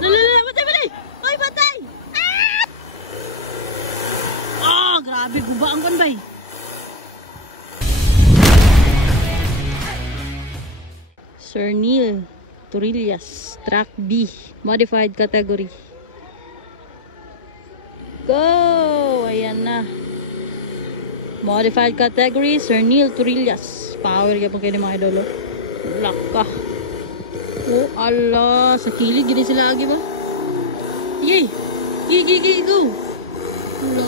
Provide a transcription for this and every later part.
Lala, batay, batay! Hoy, batay! Ah! Grabe, guba ang konbay. Sir Neil Turillas, Track B, Modified Category. Go! Ayan na. Modified Category, Sir Neil Turillas. Power ka pa kayo mga idolo. Laka. Oh, ala. Sa kilig, gini sila lagi ba? Yay! Gigi, go! Ala.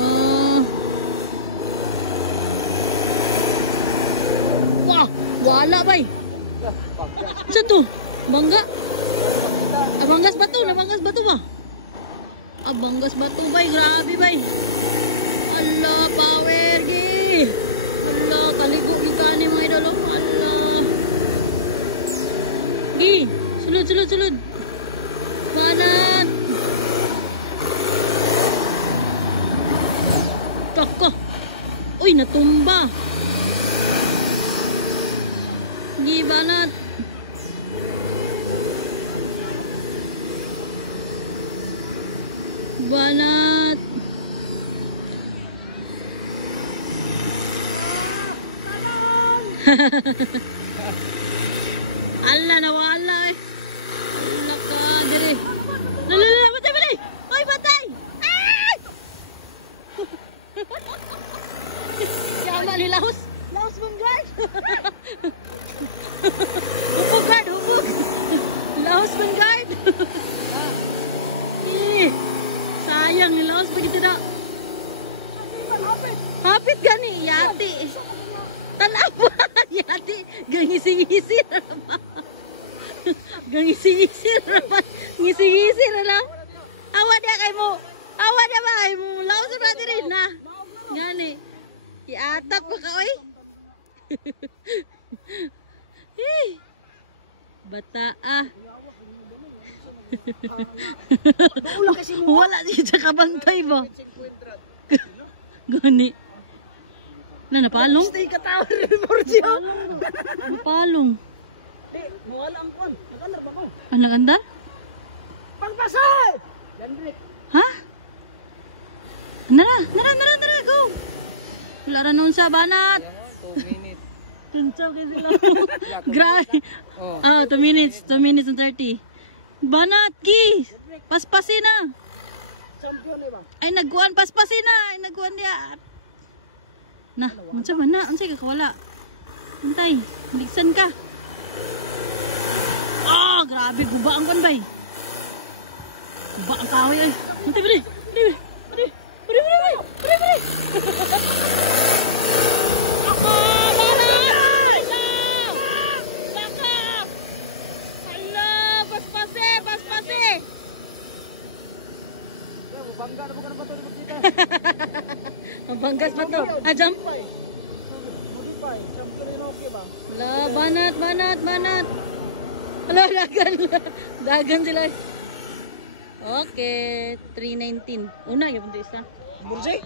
Wah! Wala ba eh? Sa to? Bangga? Abanggas batu? Nabanggas batu ba? Abanggas batu bay, grabe bay. Ala, power gi. Ala, kaligo kita ni mga idol. Ala. Gi, sulod. Banat. Tako. Uy, natumba. Gi, banat. Banat. Allah nawala eh. Allah ka dire. Lala, batay. Hoy, batay. Ay! Yama ni Laos mong guard. Hubog. Laos mong guard. Sayang ni Laos begitu dah. Hapit gani yati. Tanapa yati gangisi-ngisi rapat. Gangisi-ngisi rapat. Ngisi-ngisi rapat. Awak dia kay mo. Awak dia ba kay mo. Laos na diri na. Gani. Iatap pa ka oy. Bata ah. Wala siya sa kabantay ba? Gani. Napalong? Stay ka tower report siya. Napalong. Wala ang kon. Nagandar ba mo? Ah, nagandar? Pagpasay! Ha? Nara, go! Wala ra nun sa banat. 2 minutes. Tunsaw kayo sila. Grabe. 2 minutes. 2 minutes and 30. Banat, ki! Paspasin na! Ay, nagkuhan, paspasin na! Ay, nagkuhan niya. Na, unsa man na? Unsay ka kawala? Antay, bigsan ka. Ah, grabe, guba ang konbay. Guba ang kahoy ay. Antay, bari! Bangga na bukan bato di kita. Mabanggas ba to? Ah, jump? Modify. Champion ino okay ba? Wala, banat. Wala, dagan sila. Okay, 319. Una, yung isa. Bursi?